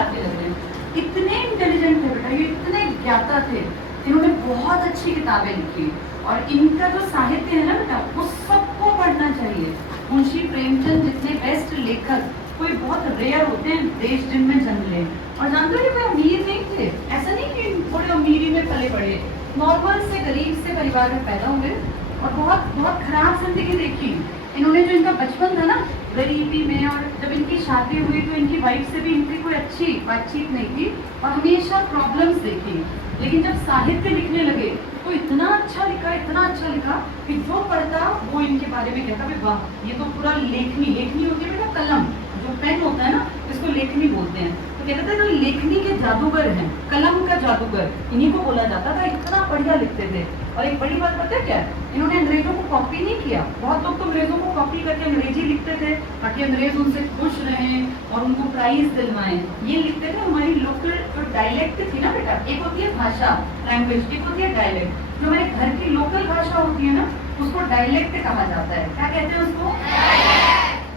आते रहते हैं। इतने इंटेलिजेंट थे बेटा, ये इतने ज्ञाता थे, इन्होंने बहुत अच्छी किताबें लिखी और इनका जो साहित्य है ना बेटा, वो सबको पढ़ना चाहिए। मुंशी प्रेमचंद जितने बेस्ट लेखक कोई बहुत रेयर होते हैं देश जिनमें जन्म लें। और जानते हो ये कोई अमीर नहीं थे, ऐसा नहीं कि थोड़े अमीरी में पले बड़े, नॉर्मल से गरीब से परिवार में पैदा हुए और बहुत बहुत खराब जिंदगी देखी इन्होंने। जो इनका बचपन था ना गरीबी में, और जब इनकी शादी हुई तो इनकी वाइफ से भी इनकी कोई अच्छी बातचीत नहीं थी और हमेशा प्रॉब्लम्स देखी। लेकिन जब साहित्य लिखने लगे तो इतना अच्छा लिखा कि जो पढ़ता वो इनके बारे में कहता भाई वाह, ये तो पूरा लेखनी होती है बेटा, कलम जो पेन होता है ना, इसको लेखनी बोलते हैं। तो कहते थे जो लेखनी के जादूगर हैं, कलम का जादूगर, इन्हीं को बोला जाता था। इतना बढ़िया लिखते थे। और एक बड़ी बात पता है क्या, इन्होंने अंग्रेजों को कॉपी नहीं किया। बहुत लोग तो अंग्रेजों को कॉपी करके अंग्रेजी लिखते थे ताकि अंग्रेज उनसे खुश रहें और उनको प्राइज दिलवाएं। ये लिखते थे हमारी लोकल जो डायलेक्ट थी ना बेटा, एक होती है भाषा लैंग्वेज, एक होती है डायलेक्ट। जो हमारे घर की लोकल भाषा होती है ना, उसको डायलेक्ट कहा जाता है। क्या कहते हैं उसको?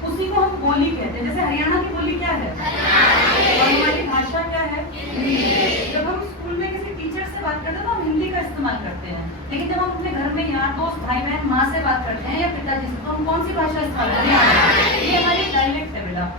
उसी को हम बोली कहते हैं। जैसे हरियाणा की बोली क्या है और हमारी भाषा क्या है? जब हम स्कूल में किसी टीचर से बात करते हैं तो हम हिंदी का इस्तेमाल करते हैं, लेकिन जब हम अपने घर में यार दोस्त भाई बहन माँ से बात करते हैं या पिताजी से, तो हम कौन सी भाषा इस्तेमाल करते हैं? ये हमारी डायलेक्ट है बेटा।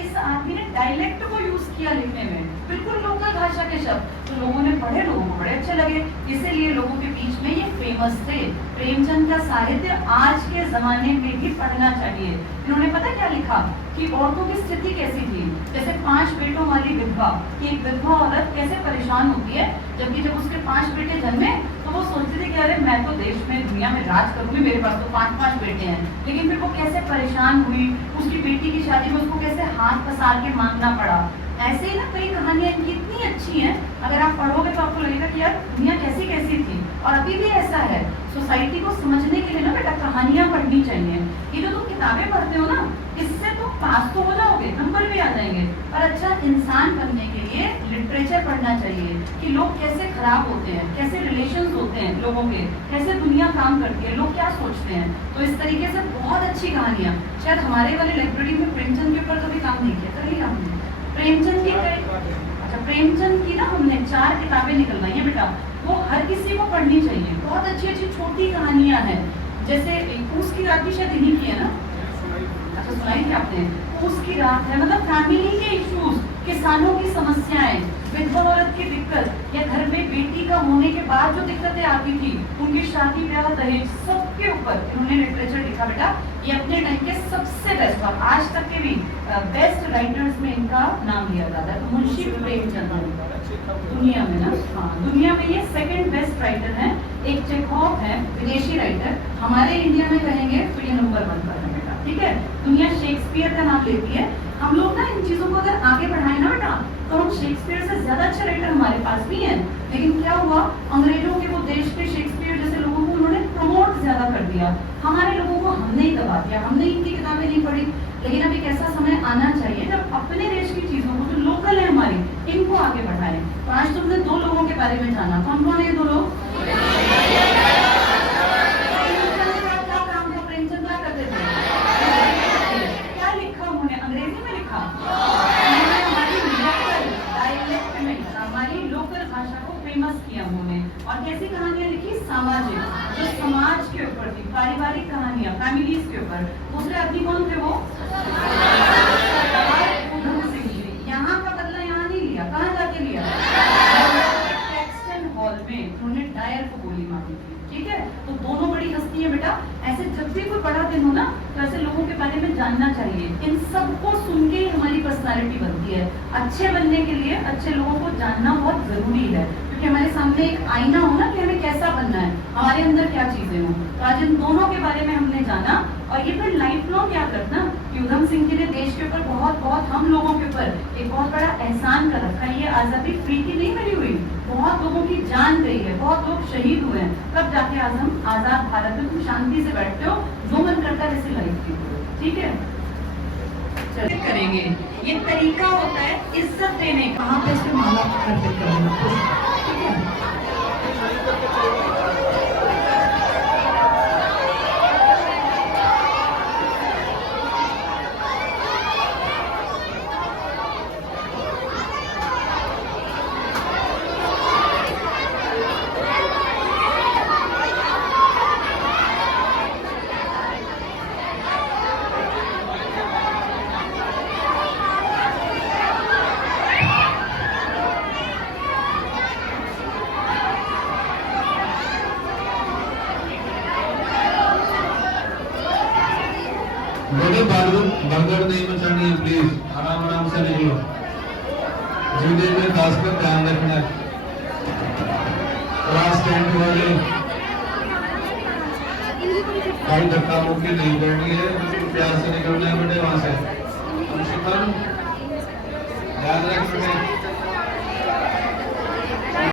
इस आदमी ने डायलेक्ट को यूज किया लिखने में, बिल्कुल लोकल भाषा के शब्द, तो लोगों ने पढ़े, लोगों को बड़े अच्छे लगे, इसीलिए लोगों के बीच में ये फेमस थे। प्रेमचंद का साहित्य आज के जमाने में भी पढ़ना चाहिए। इन्होंने पता क्या लिखा कि औरतों की स्थिति कैसी थी। जैसे 5 बेटों वाली विधवा, कि एक विधवा औरत कैसे परेशान होती है, जबकि जब उसके 5 बेटे जन्मे तो वो सोचती थी कि अरे मैं तो देश में दुनिया में राज करूंगी, मेरे पास तो 5-5 बेटे हैं। लेकिन फिर वो कैसे परेशान हुई, उसकी बेटी की शादी में उसको कैसे हाथ पसार के मांगना पड़ा। ऐसे ही ना कई कहानियां इनकी इतनी अच्छी हैं, अगर आप पढ़ोगे तो आपको लगेगा कि यार दुनिया कैसी कैसी थी। और अभी भी ऐसा है। सोसाइटी को समझने के लिए ना बेटा कहानियां पढ़नी चाहिए। ये जो तुम किताबें पढ़ते हो ना, इससे तुम पास तो हो जाओगे, नंबर भी आ जाएंगे, पर अच्छा इंसान बनने के लिए लिटरेचर पढ़ना चाहिए कि लोग कैसे खराब होते हैं, कैसे रिलेशंस होते हैं लोगों के, कैसे दुनिया काम करती है, लोग क्या सोचते हैं। तो इस तरीके से बहुत अच्छी कहानियां, शायद हमारे वाले लाइब्रेरी में प्रेमचंद के ऊपर कभी काम नहीं किया, करेगा हमने प्रेमचंद की अच्छा प्रेमचंद की ना हमने 4 किताबें निकलवाई है बेटा, वो हर किसी को पढ़नी चाहिए। बहुत अच्छी अच्छी छोटी कहानियां हैं। जैसे पूस की रात भी शायद इन्हीं की है ना, अच्छा सुनाई थी आपने? पूस की रात है मतलब फैमिली के इश्यूज, किसानों की समस्याएं, विधवा औरत की दिक्कत, या घर में बेटी का होने के बाद जो दिक्कतें आती थी, उनकी शादी ब्याह दहेज, सबके ऊपर इन्होंने लिटरेचर लिखा बेटा। ये अपने टाइम के सबसे बेस्ट और आज तक के भी बेस्ट राइटर्स में इनका नाम लिया जाता है। तो मुंशी प्रेमचंद दुनिया में ना, हाँ दुनिया में ये 2nd बेस्ट राइटर है। एक चेखोव है विदेशी राइटर, हमारे इंडिया में कहेंगे तो ये नंबर 1 पर है बेटा, ठीक है। दुनिया शेक्सपियर का नाम लेती है। हम लोग ना इन चीजों को अगर आगे बढ़ाए ना बेटा, तो हम शेक्सपियर से ज्यादा अच्छे राइटर हमारे पास भी हैं। लेकिन क्या हुआ, अंग्रेजों के वो देश के शेक्सपियर जैसे लोगों को उन्होंने प्रमोट ज्यादा कर दिया, हमारे लोगों को हमने ही दबा दिया, हमने इनकी किताबें नहीं पढ़ी। लेकिन अब एक ऐसा समय आना चाहिए जब अपने देश की चीजों को जो लोकल है हमारी, इनको आगे बढ़ाएं। तो आज तुमने 2 लोगों के बारे में जाना, तो हम कौन है ये 2 लोग? क्या काम था, प्रेमचंद क्या करते थे? क्या लिखा उन्होंने? अंग्रेजी में लिखा, हमारी लोकल भाषा को फेमस किया उन्होंने। और कैसी कहानियां लिखी? सामाजिक, जो समाज के ऊपर थी, पारिवारिक कहानियां, फैमिलीज के ऊपर। दूसरे आदमी कौन थे वो? उधम सिंह जी। यहाँ का बदला यहाँ नहीं लिया, कहाँ जाके लिया? कैक्सटन हॉल में उन्होंने डायर को गोली मारी थी, ठीक है। तो दोनों बड़ी हस्ती है बेटा। ऐसे जब भी कोई बड़ा दिन हो ना, तो ऐसे लोगों के बारे में जानना चाहिए। इन सबको सुन के ही हमारी पर्सनालिटी बनती है। अच्छे बनने के लिए अच्छे लोगों को जानना बहुत जरूरी है, क्योंकि हमारे सामने एक आईना हो ना कि हमें कैसा बनना है, हमारे अंदर क्या चीजें हो। तो आज इन दोनों के बारे में हमने जाना, और ये फिर लाइफ लॉन्ग याद रखना कि उधम सिंह जी ने देश के ऊपर बहुत बहुत हम लोगों के ऊपर एक बहुत बड़ा एहसान कर रखा है। ये आजादी फ्री की नहीं मिली हुई, बहुत लोगों की जान गई है, बहुत लोग शहीद हुए हैं, तब जाके आज हम आजाद भारत में तुम शांति से बैठते हो, जो मन करता है वैसे लाइफ की, ठीक है। चलिए करेंगे, ये तरीका होता है इज्जत देने का। कहाँ पे इसमें माला अर्पित करना, ठीक है। बेटे भगदड़ नहीं मचानी है, प्लीज आराम आराम से निकलो। जीडी में खासकर ध्यान रखना है। क्लास 10 वाले भाई धक्का मुक्की नहीं करनी है, बिल्कुल प्यार से निकलना है बेटे वहां से। हम शिखर ध्यान रख बेटे।